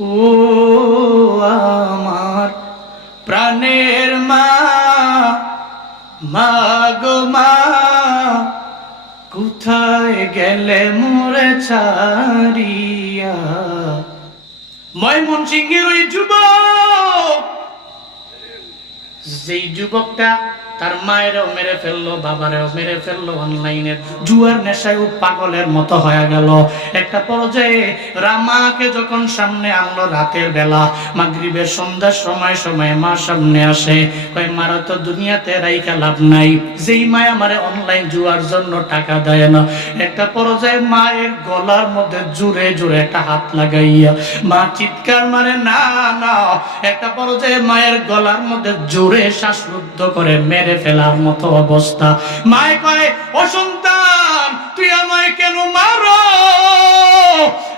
ও আমার প্রাণের মা গো মা, কোথায় গেলে মোরে ছাড়িয়া? ময়মন সিংহের ওই যুবক, যেই যুবকটা তার মায়েরও মেরে ফেলল, বাবারেও মেরে ফেলল অনলাইনে জুয়ার নেশায় পাগলের মতো হয়ে গেল। একটা পর্যায়ে রামাকে যখন সামনে আনলো রাতের বেলা, মাগরিবের সন্ধ্যার সময় সময় মা সামনে আসে। কয়, মারা তো দুনিয়াতে রাইকা লাভ নাই। যেই মায় আমারে অনলাইন জুয়ার জন্য টাকা দেয় না। একটা পর্যায়ে মায়ের গলার মধ্যে জোরে জোরে একটা হাত লাগাইয়া মা চিৎকার মারে, না না। একটা পর্যায়ে মায়ের গলার মধ্যে জোরে শ্বাসরুদ্ধ করে মেরে ফেলার মতো অবস্থা। মায় কয়, ও সন্তান, তুই আমায় কেন মারো?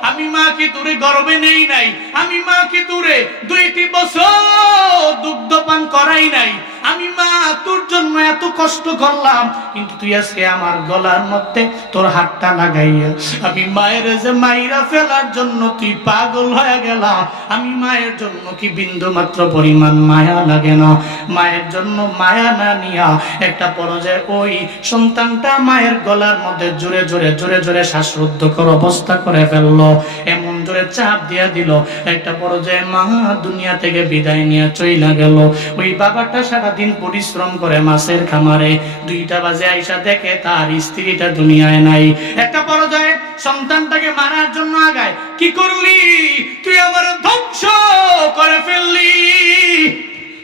আমি মাকে দূরে গর্বে নেই নাই। আমি মাকে দূরে দুইটি বছর দুগ্ধ পান করাই নাই। আমি মা, তোর জন্য এত কষ্ট করলাম, কিন্তু তুই আজকে আমার গলার মধ্যে তোর হাতটা লাগাইয়া, আমি মায়ের যে মাইরা ফেলার জন্য তুই পাগল হয়ে গেলাম, আমি মায়ের জন্য কি বিন্দু মাত্র পরিমাণ মায়া লাগে না? মায়ের জন্য মায়া না নিয়া একটা পর্যায়ে ওই সন্তানটা মায়ের গলার মধ্যে জোরে জোরে জোরে জোরে শ্বাসরুদ্ধকর অবস্থা করে ফেলল, এমন জোরে চাপ দিয়া দিল, একটা পর্যায়ে মা দুনিয়া থেকে বিদায় নিয়ে চইলা গেল। ওই বাবাটা সারাদিন পরিশ্রম করে মাছের খামারে। দুইটা বাজে আইসা দেখে তার স্ত্রীটা দুনিয়ায় নাই। একটা পর্যায়ে সন্তানটাকে মারার জন্য আগায়, কি করলি? তুই আমার ধ্বংস করে ফেললি।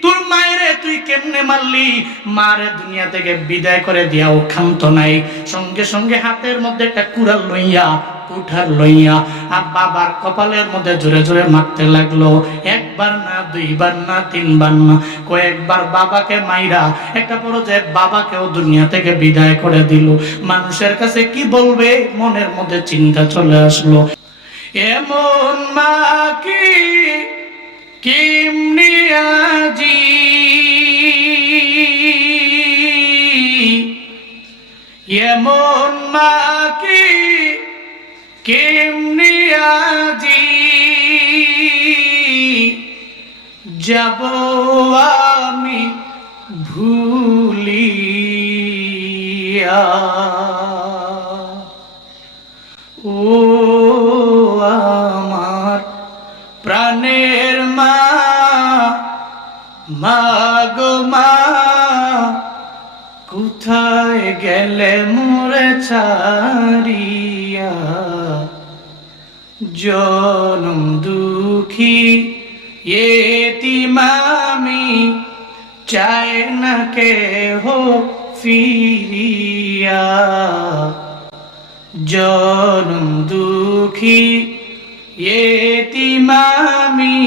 তোর মায়েরে তুই কেমনে মারলি? মারে দুনিয়া থেকে বিদায় করে দিয়াও ক্ষান্ত নাই। সঙ্গে সঙ্গে হাতের মধ্যে একটা কুড়াল লইয়া উঠার লইয়া, আর বাবার কপালের মধ্যে জোরে জোরে মারতে লাগল। একবার না, দুইবার না, তিনবার না। কয়েকবার বাবাকে মাইরা একটা পর্যায়ে বাবাকেও দুনিয়া থেকে বিদায় করে দিল। মানুষের কাছে কি বলবে? মনের মধ্যে চিন্তা চলে আসলো। এমন মা কি? কিমনি আজি এমন মা কি কেমনি আজি? যাব আমি ভুলিয়া। ও আমার প্রাণের মা মা গো মা, কোথায় গেলে মোরে ছাড়িয়া জনম দুঃখী, এতিমামি, চায় না কে হো ফিরিয়া। জনম দুঃখী, এতিমামি,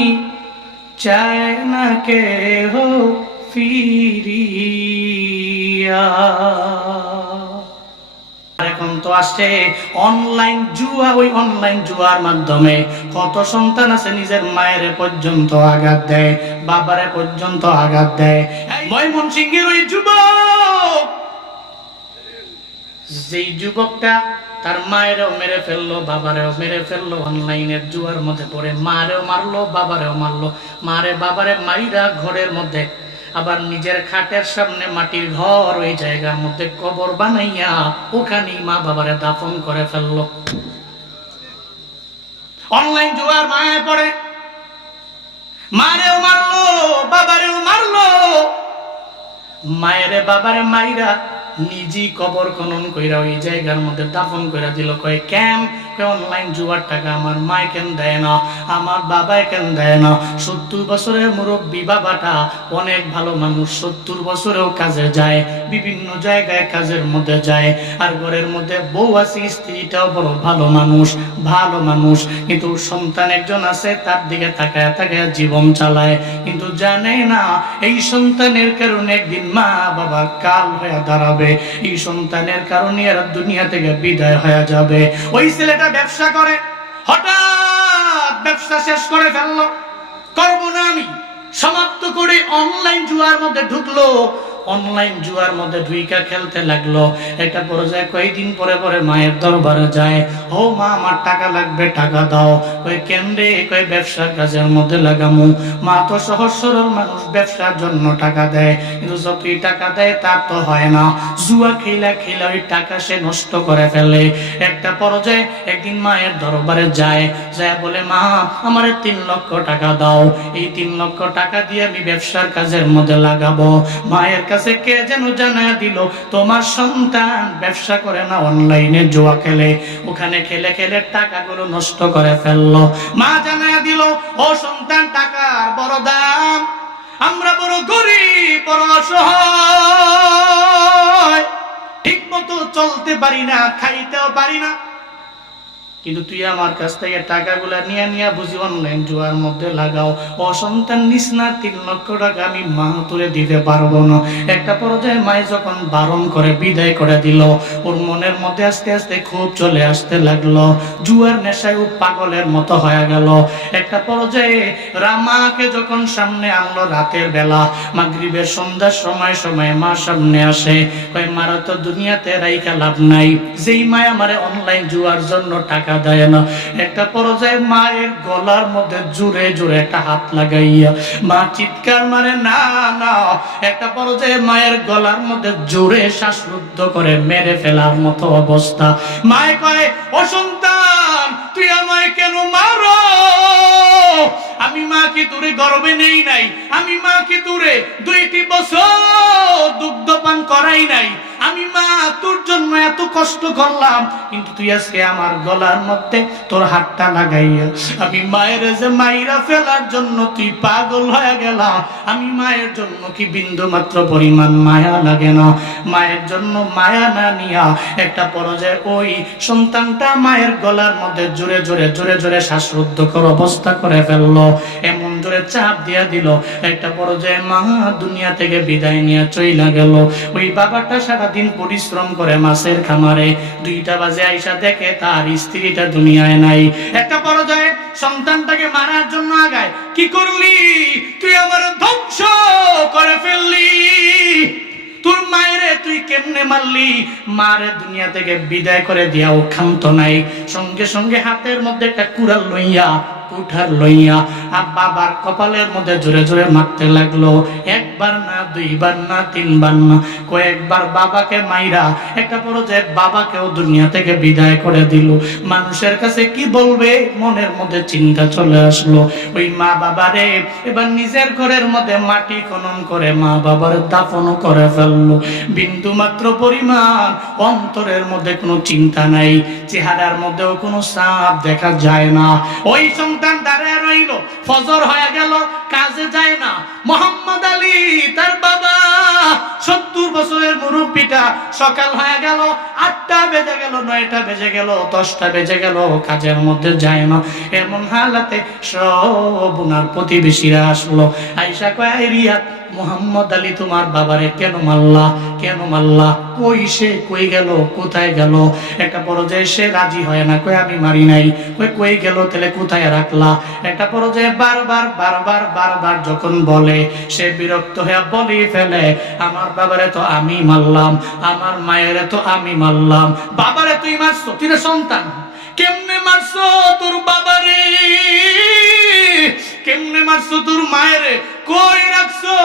চায় না কে হো ফিরিয়া। এখন তো আসছে অনলাইন জুয়া, ওই অনলাইন জুয়ার মাধ্যমে। কত সন্তান আছে নিজের মায়ের পর্যন্ত আঘাত দেয় পর্যন্ত আঘাত দেয়। ময়মন সিংহের ওই যুবক! যেই যুবকটা তার মায়েরও মেরে ফেলল, বাবারেও মেরে ফেলল অনলাইনের জুয়ার মধ্যে পড়ে, মারেও মারলো, বাবারেও মারলো। মারে, বাবারে মাইরা ঘরের মধ্যে আবার নিজের খাটের সামনে মাটির ঘর ওই জায়গার মধ্যে কবর বানাইয়া ওখানেই মা বাবারে দাফন করে ফেলল। অনলাইন জুয়ার মায়ে পড়ে। মারেও মারলো, বাবারেও মারলো। মায়েরে বাবারে মাইরা নিজে কবর খনন কইরা ওই জায়গার মধ্যে দাফন কইরা দিল। কয় কেন অনলাইন জুয়ার টাকা আমার মায় কেন দেয় না? আমার কেন দেয় না? সত্তর বছরের মুরব্বী বাবাটা অনেক ভালো মানুষ, সত্তর বছরেও কাজে যায়, বিভিন্ন জায়গায় কাজের মধ্যে যায়, আর ঘরের মধ্যে বউ আছে, স্ত্রীটাও বড় ভালো মানুষ ভালো মানুষ। কিন্তু সন্তান একজন আছে, তার দিকে তাকায় তাকায় জীবন চালায়, কিন্তু জানে না এই সন্তানের কারণে একদিন মা বাবা কাল হয়ে দাঁড়াবে। এই সন্তানের কারণে এরা দুনিয়া থেকে বিদায় হয়ে যাবে। ওই ছেলেটা ব্যবসা করে, হঠাৎ ব্যবসা শেষ করে ফেলল। করব না আমি। সমাপ্ত করে অনলাইন জুয়ার মধ্যে ঢুকলো। অনলাইন জুয়ার মধ্যে ঢুইকা খেলতে লাগল। একটা পর্যায়ে কয়েকদিন পরে পরে মায়ের দরবারে যায়। ও মা, আমার টাকা লাগবে, টাকা দাও। কই কেন্দ্রে কই ব্যবসার কাজের মধ্যে লাগামু। মা তো সহজ সরল মানুষ, ব্যবসার জন্য টাকা দেয়। কিন্তু যতই টাকা দেয়, তার তো হয় না। জুয়া খেলা খেলা ওই টাকা সে নষ্ট করে ফেলে। একটা পর্যায়ে একদিন মায়ের দরবারে যায়। যায় বলে, মা, আমার তিন লক্ষ টাকা দাও। এই তিন লক্ষ টাকা দিয়ে আমি ব্যবসার কাজের মধ্যে লাগাবো। মায়ের কাছে কে যেন জানা দিল, তোমার সন্তান ব্যবসা করে না, অনলাইনে জুয়া খেলে। ওখানে খেলে খেলে টাকাগুলো নষ্ট করে ফেলল। মা জানা দিল, ও সন্তান, টাকার বড় দাম। আমরা বড় গরিব, বড় অসহায়। ঠিক মতো চলতে পারি না, খাইতেও পারি না। কিন্তু তুই আমার কাছ থেকে টাকাগুলা নিয়ে নিয়ে বুঝি অনলাইন জুয়ার মধ্যে লাগাও। ও সন্তান, নিস না, তিন লক্ষ টাকা আমি মা তুলে দিতে পারব না। একটা পর্যায়ে মায়ে যখন বারণ করে, বিদায় করে দিল, ওর মনের মধ্যে আস্তে আস্তে খুব চলে আসতে লাগল। জুয়ার নেশায় ও পাগলের মতো হয়ে গেল। একটা পর্যায়ে রামাকে যখন সামনে আনলো রাতের বেলা, মাগরিবের সন্ধ্যার সময় সময় মা সামনে আসে। কয়, মারা তো দুনিয়াতে রাইকা লাভ নাই। যেই মায় আমারে অনলাইন জুয়ার জন্য টাকা দেয় না। একটা পর্যায়ে মায়ের গলার মধ্যে জোরে জোরে একটা হাত লাগাইয়া মা চিৎকার মারে, না না। একটা পর্যায়ে মায়ের গলার মধ্যে জোরে শ্বাসরুদ্ধ করে মেরে ফেলার মতো অবস্থা। মায়ে কয়, ও সন্তান, তুই আমায় কেন মারো? আমি মা কি তোরে গর্বে নেই নাই। আমি মা কি তোরে দুইটি বছর দুগ্ধ পান করাই নাই। আমি মা, তোর জন্য এত কষ্ট করলাম, কিন্তু তুই আজকে আমার গলার মধ্যে তোর হাতটা লাগাইয়া, আমি মায়ের যে মাইরা ফেলার জন্য তুই পাগল হয়ে গেলাম, আমি মায়ের জন্য কি বিন্দু মাত্র পরিমাণ মায়া লাগে না? মায়ের জন্য মায়া না নিয়া একটা পর্যায়ে ওই সন্তানটা মায়ের গলার মধ্যে জোরে জোরে জোরে জোরে শ্বাসরুদ্ধকর অবস্থা করে ফেলল, এমন জোরে চাপ দিয়া দিল, একটা পর্যায়ে মা দুনিয়া থেকে বিদায় নিয়ে চইলা গেল, ওই বাবাটা সারাদিন পরিশ্রম করে মাছের খামারে। দুইটা বাজে আইসা দেখে তার স্ত্রীটা দুনিয়ায় নাই। একটা পর্যায়ে সন্তানটাকে মারার জন্য আগায়। কি করলি? তুই আমার ধ্বংস করে ফেললি। তোর মায়েরে তুই কেমনে মারলি? মারে দুনিয়া থেকে বিদায় করে দিয়াও ক্ষান্ত নাই। সঙ্গে সঙ্গে হাতের মধ্যে একটা কুড়াল লইয়া কুঠার লইয়া আর বাবার কপালের মধ্যে জোরে জোরে মারতে লাগল। একবার না, দুইবার না, তিনবার না, কয়েকবার বাবাকে মাইরা একটা পর্যায়ে বাবাকেও দুনিয়া থেকে বিদায় করে দিল। মানুষের কাছে কি বলবে? মনের মধ্যে চিন্তা চলে আসলো। ওই মা বাবারে, এবার নিজের ঘরের মধ্যে মাটি খনন করে মা বাবার দাফনও করে ফেলল। বিন্দু মাত্র পরিমাণ অন্তরের মধ্যে কোনো চিন্তা নাই। চেহারার মধ্যেও কোনো সাপ দেখা যায় না। ওই সন্তান দাঁড়ায় রইল। ফজর হয়ে গেল, কাজে যায় না। মোহাম্মদ আলী, তার বাবা, সত্তর বছরের মুরব্বীটা সকাল হয়ে গেল, আটটা বেজে গেল, নয়টা বেজে গেল, দশটা বেজে গেল, কাজের মধ্যে যায় না। এমন হালাতে সব উনার প্রতিবেশীরা আসলো। আইসা কয় রিয়াদ, মোহাম্মদ আলী তোমার বাবারে কেন মারলা? কেন মারলা কই সে? কই গেল? কোথায় গেল? একটা পর্যায়ে সে রাজি হয় না। কই, আমি মারি নাই। কই কই গেল? তাহলে কোথায় রাখলা? একটা পর্যায়ে বারবার বারবার বারবার যখন বলে, সে বিরক্ত হয়ে বলি ফেলে, আমার বাবারে তো আমি মারলাম। আমার মায়েরে তো আমি মারলাম। বাবারে, তুই মারছো? তুই সন্তান? কেমনে মারছো তোর বাবারে? কেমনে মারছো তোর মায়েরে? কই রাখছো?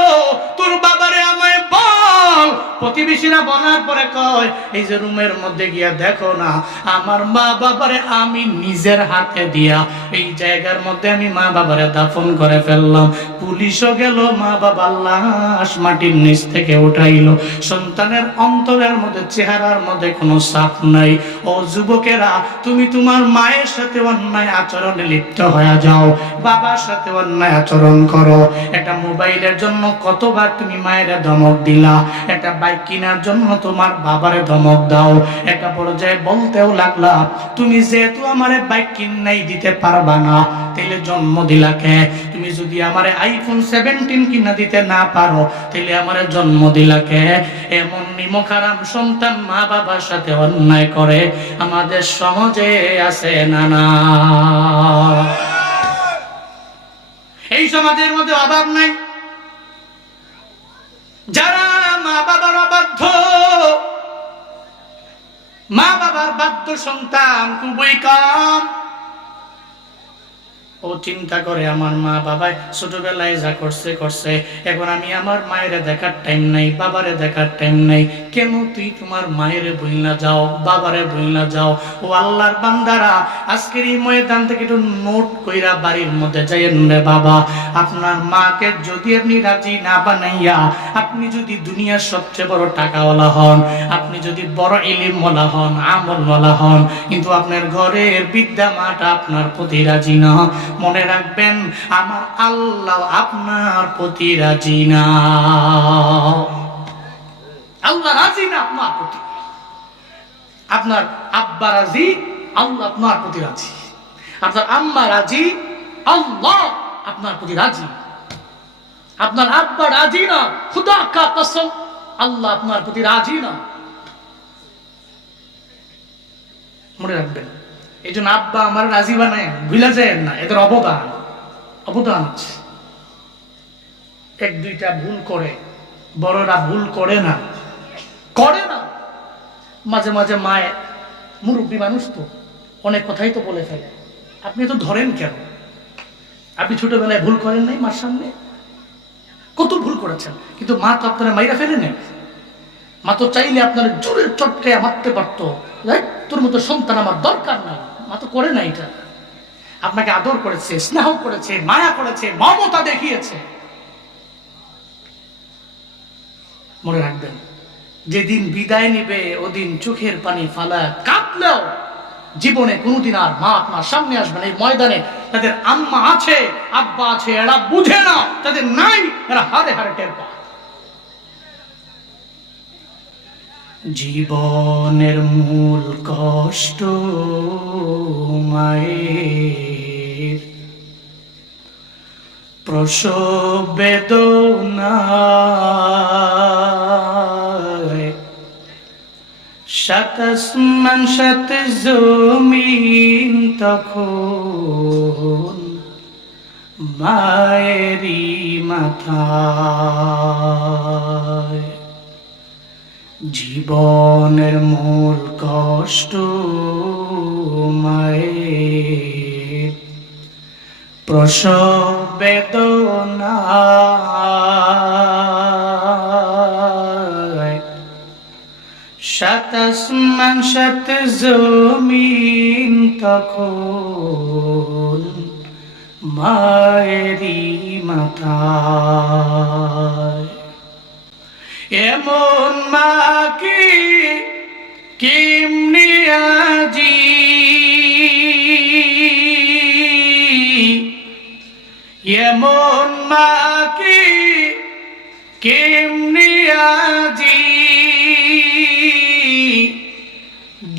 তোর বাবারে আমায় বল। প্রতিবেশীরা বলার পরে কয়, এই যে রুমের মধ্যে গিয়া দেখো না, আমার মা বাবারে আমি নিজের হাতে দিয়া, এই জায়গার মধ্যে আমি মা বাবারে দাফন করে ফেললাম। পুলিশও গেল, মা বাবার লাশ মাটির নিচ থেকে উঠাইলো। সন্তানের অন্তরের মধ্যে, চেহারার মধ্যে কোনো সাপ নাই। ও যুবকেরা, তুমি তোমার মায়ের সাথে অন্যায় আচরণে লিপ্ত হয়ে যাও। বাবার সাথে অন্যায় আচরণ করো। একটা মোবাইলের জন্য কতবার তুমি মায়ের ধমক দিলা? একটা বাইক কেনার জন্য তোমার বাবারে ধমক দাও। একটা পর্যায়ে বলতেও লাগলা, তুমি যেহেতু আমারে বাইক কিনাই দিতে পারবা না তাহলে জন্ম দিলা কে? তুমি যদি আমারে আইফোন সেভেন্টিন কিনা দিতে না পারো তাহলে আমারে জন্ম দিলা কে? এমন নিমখারাম সন্তান মা বাবার সাথে অন্যায় করে। আমাদের সমাজে আছে নানা। এই সমাজের মধ্যে অভাব নাই। যারা মা বাবার অবাধ্য, মা বাবার বাধ্য সন্তান খুবই কম। ও চিন্তা করে আমার মা বাবাই ছোটবেলায় যা করছে করছে। এখন আমি আমার মায়ের দেখার টাইম নাই, বাবারে দেখার টাইম নাই। কেন তুই তোমার মায়ের বইলা যাও, বাবারে বইলা যাও? ও আল্লাহর বান্দারা, আজকের এই ময়দান থেকে একটু নোট কইরা বাড়ির মধ্যে যাইয়েন রে বাবা। আপনার মাকে যদি আপনি রাজি না বানাইয়া, আপনি যদি দুনিয়ার সবচেয়ে বড় টাকাওয়ালা হন, আপনি যদি বড় ইলিমওয়ালা হন, আমলওয়ালা হন, কিন্তু আপনার ঘরের বিদ্যা মাটা আপনার প্রতি রাজি না। মনে রাখবেন, আমার আল্লাহ আপনার প্রতি রাজি না। আল্লাহ রাজি না? আপনার প্রতি। আপনার আব্বা রাজি, আল্লাহ আপনার প্রতি রাজি। আপনার আম্মা রাজি, আল্লাহ আপনার প্রতি রাজি। আপনার আব্বা রাজি না, খুদা কসম, আল্লাহ আপনার প্রতি রাজি না। মনে রাখবেন, এই জন্য আব্বা আমার রাজি বানায়, ভুলে যায় না, এদের অবদান। অবদান আছে। এক দুইটা ভুল করে, বড়রা ভুল করে না। করে না। মাঝে মাঝে মায়ে, মুরব্বী মানুষ তো, অনেক কথাই তো বলে ফেলে। আপনি তো ধরেন কেন? আপনি ছোটবেলায় ভুল করেন নাই মার সামনে? কত ভুল করেছেন। কিন্তু মা তো আপনারা মাইরা ফেলে নেন মা তো চাইলে আপনার জোরের চটকে মারতে পারতো? তোর মতো সন্তান আমার দরকার নাই। মা তো করে না এটা। আপনাকে আদর করেছে, স্নেহ করেছে, মায়া করেছে, মমতা দেখিয়েছে। মনে রাখবেন যেদিন বিদায় নিবে, ওদিন চোখের পানি ফালা কাঁদলেও জীবনে কোনোদিন আর মা আপনার সামনে আসবেন এই ময়দানে তাদের আম্মা আছে, আব্বা আছে, এরা বুঝে না, তাদের নাই, এরা হারে হারে টের পায়। জীবনের মূল কষ্ট মায়ের। প্রসব বেদনায় সাত আসমান সাত জমিন তখন মায়েরই মাথায়। জীবনের মূল কষ্ট মায়ের। প্রসব বেদনা সাত আসমান, সাত জমিন তখন মায়েরই মাথায়। এমন মাকে কেমনি আজি? এমন মাকে কেমনি আজি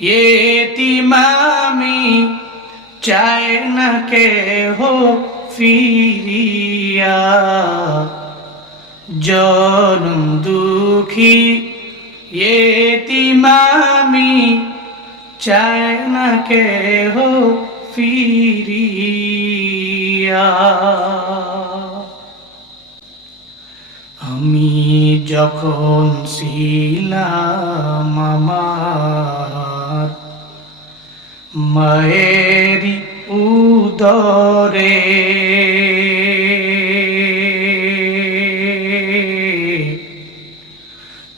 এটি মামি চায় না কে হো ফিরিয়া। জনম এটি মামি চায় না কে হো ফিরিয়া। আমি যখন ছিলাম আমার মায়েরি উদরে।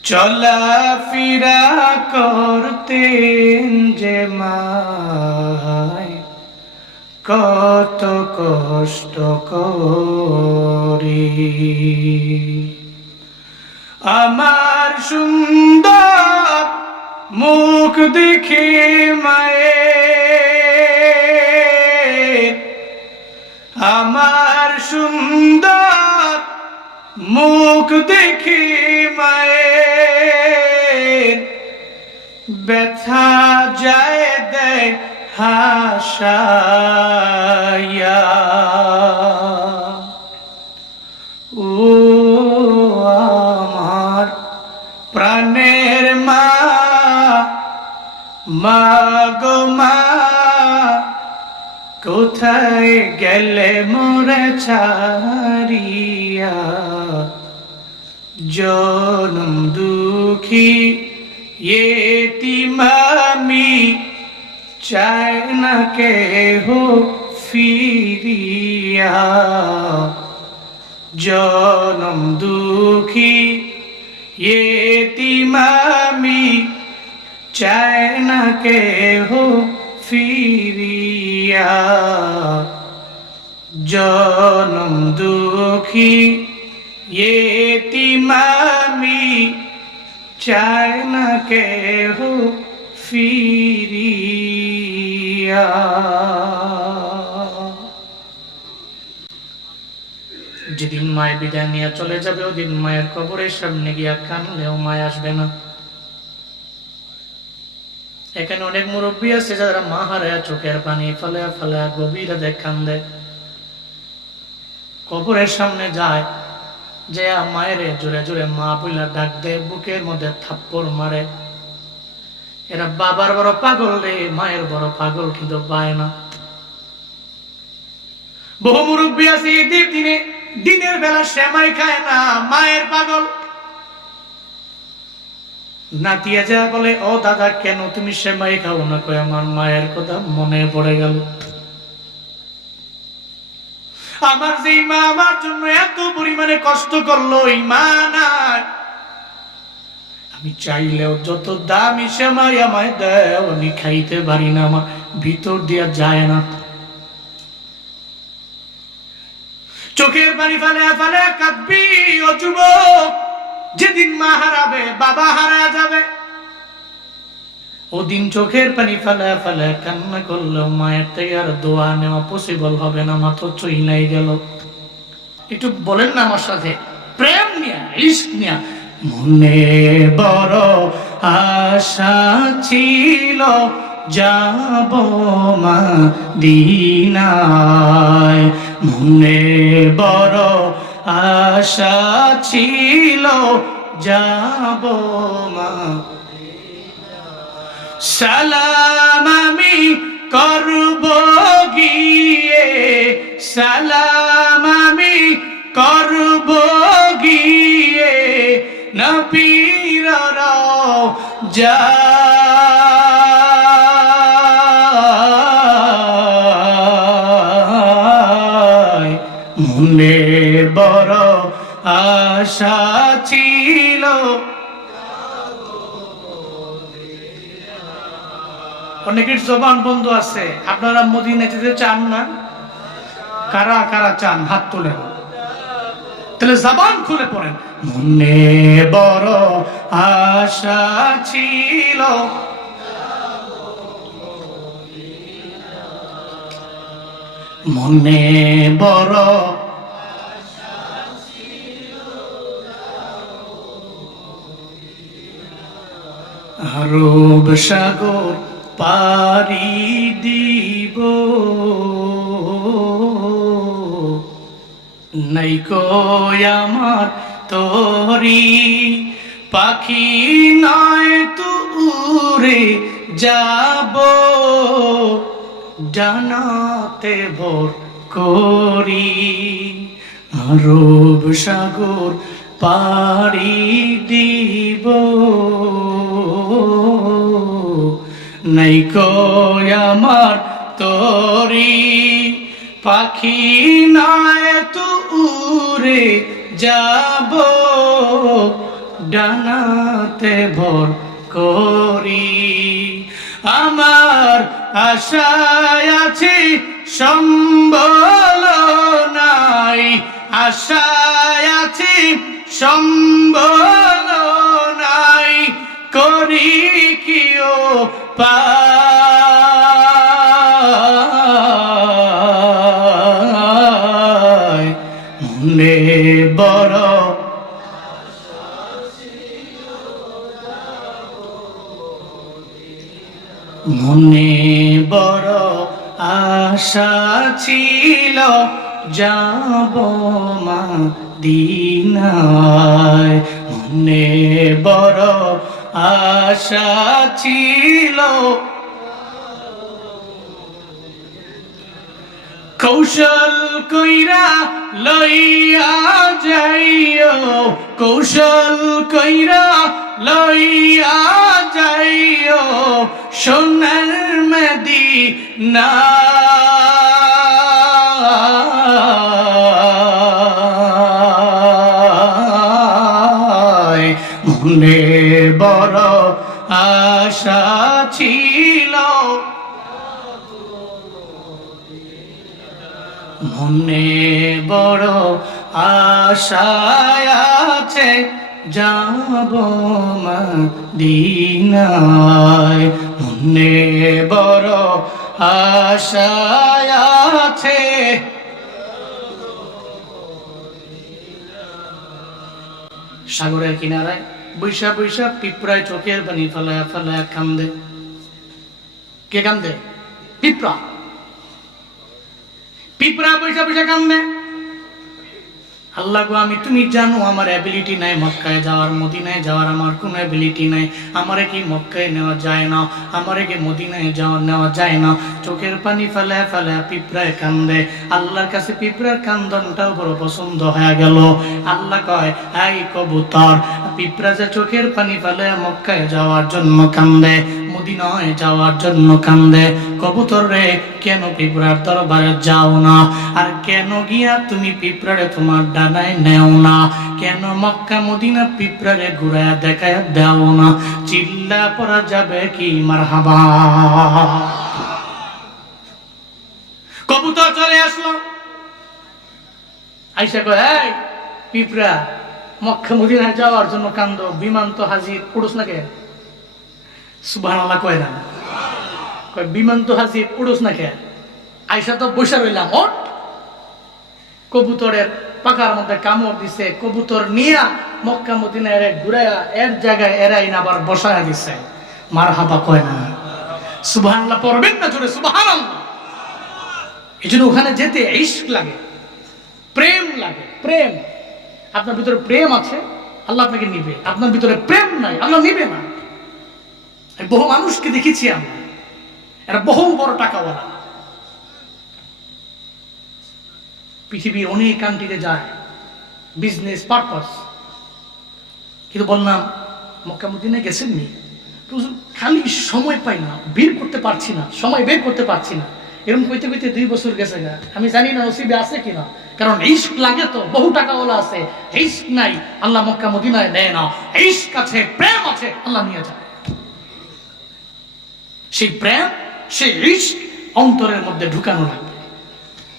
চলাফেরা করতেন যে মায় কত কষ্ট করি। আমার সুন্দর মুখ দেখে মায়ে সুন্দর মুখ দেখি মায়ে ব্যথা যায় দেয় হাসাইয়া। ও আমার প্রাণের মা মা গো মা কোথায় গেলে মোরে ছাড়িয়া? জনম দুঃখী এতিমামি, চায় না কে হো ফিরিয়া? জনম দুঃখী এতিমামি, চায় না কে হো ফিরিয়া? জনম দুঃখী, এতিমামি চায় না কে হো ফিরিয়া। যেদিন মায়ের বিদায় নিয়ে চলে যাবে, ওদিন মায়ের কবরের সামনে গিয়া কানলেও মায় আসবে না। অনেক মুরব্বী আছে যারা মা হারায় চোখের পানি ফলে ফলে গভীর দেখ কান্দে কবরের সামনে যায় যে মায়ের জোরে জোরে মা বইলা ডাক দে, বুকের মধ্যে থাপ্পড় মারে। এরা বাবার বড় পাগল রে, মায়ের বড় পাগল কিন্তু পায় না। বহু মুরব্বী আছে দিনের বেলা শ্যামাই খায় না, মায়ের পাগল। নাতিয়া যা বলে, ও দাদা, কেন তুমি সেমাই খাও না? কই আমার মায়ের কথা মনে পড়ে গেল। আমার যে মা আমার জন্য এত পরিমাণে কষ্ট করল এই মা নাই। আমি চাইলেও যত দামি সেমাই আমায় দেয় খাইতে পারি না, আমার ভিতর দিয়া যায় না। চোখের পানি ফালে ফেলে কাঁদবি, ও যুবক। যেদিন মা হারাবে, বাবা হারা যাবে। ওদিন চোখের পানি ফেলে ফেলে কান্না করল, মায়ের থেকে আর দোয়া নেওয়া পসিবল হবে না মাত্র চই নাই গেল। একটু বলেন না আমার সাথে, প্রেম নিয়া ইস্ক নিয়া, মনে বড় আশা ছিল, যাব মা দিনায় মনে বড় আশা ছিল, যাব মা। সালাম আমি করব গিয়ে, সালাম আমি করব গিয়ে, নবীর যা মনে বড় আশা ছিল। অনেকের জবান আছে। আপনারা চান না? কারা কারা চান? হাত তুলেন তাহলে জবান খুলে পড়েন। মনে বড় আশা ছিল। মনে বড় আরব সাগর পারি দিব। নাইকো আমার তোরি, পাখি নয় তু উড়ে যাব। জানাতে ভোর করি, আরব সাগর পারি দিব। নাইকো আমার তোরি, পাখি নয় তু উড়ে যাব। ডানাতে ভর করি। আমার আশায় আছে সম্বল নাই, আশায় আছে সম্বল নাই করি কিও মনে বড় মনে বড় আশা ছিল যাব মা দিনায় মনে বড় আশা ছিল। কৌশল কইরা লইয়া যাইও, কৌশল কইরা লইয়া যাইও, সোনার মেদি মনে বড় আশায় আছে, যাব দিনায় মনে বড় আশায় আছে। সাগরের কিনারায় বৈশা বৈশা পিঁপড়ায় চোখের পানি, ফেলায় ফেলায় কান্দে। কে কান্দে? পিঁপড়া। পিঁপড়া বৈশা বৈশা কান্দে আল্লাহ আমি তুমি জানো, আমার অ্যাবিলিটি নাই মক্কায় যাওয়ার, মদিনায় যাওয়ার, আমার কোনো অ্যাবিলিটি নাই। আমারে কি মক্কায় নেওয়া যায় না? আমারে কি মদিনায় যাওয়া, নেওয়া যায় না? চোখের পানি ফেলে ফেলে পিঁপড়ায় কান্দে। আল্লাহর কাছে পিঁপড়ার কান্দনটাও বড় পছন্দ হয়ে গেল। আল্লাহ কয়, এই কবুতর, পিঁপড়া যে চোখের পানি ফেলে মক্কায় যাওয়ার জন্য কান্দে। মদিনায় যাওয়ার জন্য কান্দে। কবুতর রে কেন পিঁপড়ার দরবারে যাও না? আর কেন গিয়া তুমি পিঁপড়ারে তোমার ডানায় নেও না? কেন মক্কা, মদিনা পিঁপড়ারে ঘুরায় দেখায় দাও না? চিল্লা পরা যাবে কি? মারহাবা। কবুতর চলে আসলো। আইসা কয়, এই পিঁপড়া, মক্কা, মদিনায় যাওয়ার জন্য কান্দ। বিমান তো হাজির। না সুবাহ কয় না? বিমান তো উড়ুস না কে? আইসা তো বসে রইলাম কবুতরের পাকার মধ্যে কামড় দিছে, কবুতর নিয়া মক্কা মদিনা এর ঘুরাইয়া এর জায়গায় এরাই না, আবার দিছে। মার কয় না? সুবহানাল্লাহ পড়বেন না জোরে, সুবহানাল্লাহ। এই জন্য ওখানে যেতে ইশক লাগে, প্রেম লাগে, প্রেম। আপনার ভিতরে প্রেম আছে, আল্লাহ আপনাকে নিবে। আপনার ভিতরে প্রেম নাই, আল্লাহ নিবে না। বহু মানুষকে দেখেছি আমরা এরা বহু বড় টাকাওয়ালা। পৃথিবীর অনেক কান্ট্রিতে যায় বিজনেস পারপাস কিন্তু বললাম, মক্কামুদ্দিনে গেছেননি? তো খালি সময় পাই না, বের করতে পারছি না, সময় বের করতে পারছি না। এরকম কইতে কইতে দুই বছর গেছে গা। আমি জানি না নসিবে আছে কিনা, কারণ ইস্ক লাগে তো, বহু টাকাওয়ালা আছে। ইস্ক নাই, আল্লাহ মক্কা মদিনায় দেয় না। ইস্ক আছে, প্রেম আছে, আল্লাহ নিয়ে যায়। সেই প্রেম, সেই ইস্ক অন্তরের মধ্যে ঢুকানো লাগবে।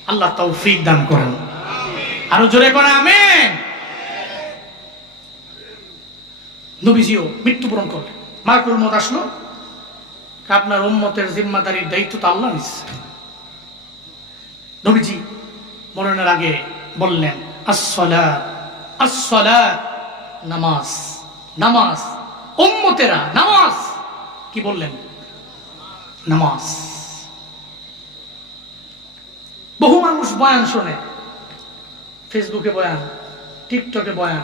আল্লাহ তৌফিক দান করেন। আরও জোরে করে আমেন। নবীজিও মৃত্যুবরণ করলেন। মাকুল মত আসলো। আপনার উম্মতের জিম্মাদারির দায়িত্ব তো আল্লাহ নিচ্ছে। নবীজি মরণের আগে বললেন আসলা আসলা নামাজ নামাজ, উম্মতেরা, নামাজ। কি বললেন? নামাজ। বহু মানুষ বয়ান শোনে। ফেসবুকে বয়ান টিকটকে বয়ান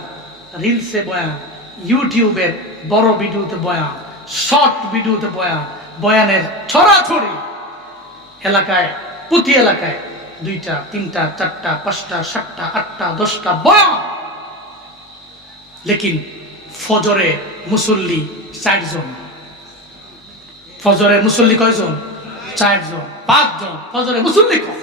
রিলসে বয়ান ইউটিউবের বড় ভিডিওতে বয়ান শর্ট ভিডিওতে বয়ান, বয়ানের ছড়াছড়ি। এলাকায়, প্রতি এলাকায় দুইটা, তিনটা, চারটা, পাঁচটা, সাতটা, আটটা, দশটা বয়ান। লেকিন ফজরে মুসল্লি চারজন। ফজরে মুসল্লি কয়জন? চারজন পাঁচজন। ফজরের মুসল্লি কম